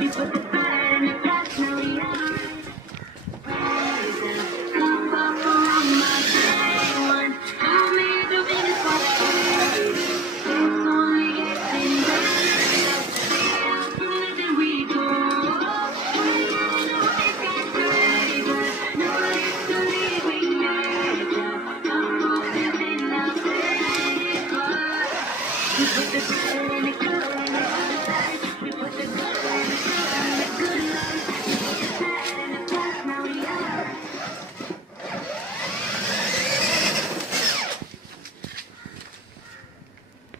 We put the fire in the gas, now we are.